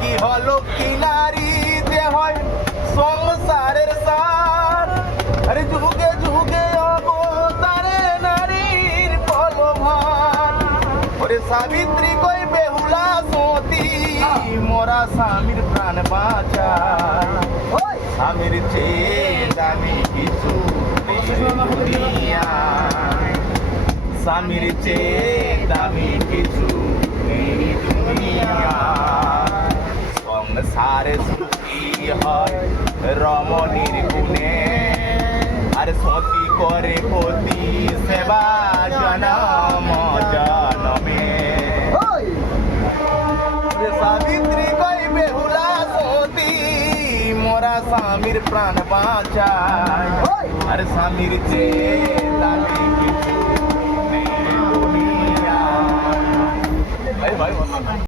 কি হলো কি নারী যে হয় সংসারের সার, আরে যুগে যুগে অবতারে নারীর কলভার। ওরে সাবিত্রী কই বেহুলা সতী মোরা স্বামীর প্রাণ বাঁচায়, স্বামীর চেয়ে দামি কিছু নেই দুনিয়ায়, স্বামীর চেয়ে দামি কিছু নেই দুনিয়ায়। সংসারে সুখী হয় রমণীর গুণে, আর সতী করে পতি সেবা জনম জনমে। সাবিত্রী কই বেহুলা সতী মোরা স্বামীর প্রাণ বাঁচায়, আর স্বামীর চেয়ে দামি কিছু নেই দুনিয়ায়। ভাই ভাই